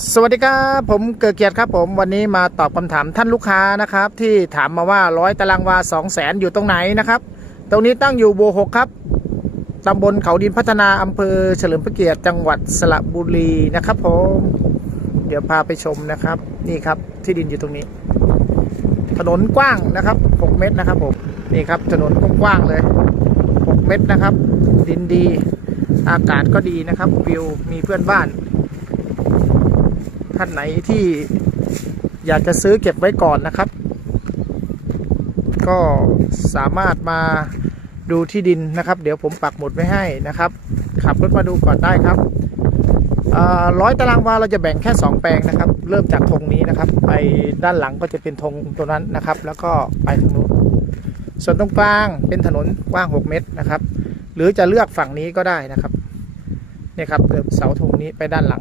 สวัสดีครับผมเกิดเกียรติครับผมวันนี้มาตอบคำถามท่านลูกค้านะครับ ที่ถามมาว่าร้อยตารางวา2 0 0แสนอยู่ตรงไหนนะครับ ตรงนี้ตั้งอยู่โบหกครับตำบลเขาดินพัฒนาอำเภอเฉลิมพระเกียรติจังหวัดสระบุรีนะครับผมเดี๋ยวพาไปชมนะครับ นี่ครับที่ดินอยู่ตรงนี้ ถนนกว้างนะครับ 6 เมตรนะครับผมนี่ครับถนนกว้างเลย 6 เมตรนะครับ ดินดี อากาศก็ดีนะครับวิวมีเพื่อนบ้าน ท่านไหนที่อยากจะซื้อเก็บไว้ก่อนนะครับ ก็สามารถมาดูที่ดินนะครับ เดี๋ยวผมปักหมุดไว้ให้นะครับ ขับรถมาดูก่อนได้ครับร้อยตารางวาเราจะแบ่งแค่ 2 แปลงนะครับ เริ่มจากธงนี้นะครับ ไปด้านหลังก็จะเป็นธงตัวนั้นนะครับ แล้วก็ไปทางนู้นส่วนตรงกลางเป็นถนนกว้าง 6 เมตรนะครับ หรือจะเลือกฝั่งนี้ก็ได้นะครับเนี่ยครับเสาธงนี้ไปด้านหลัง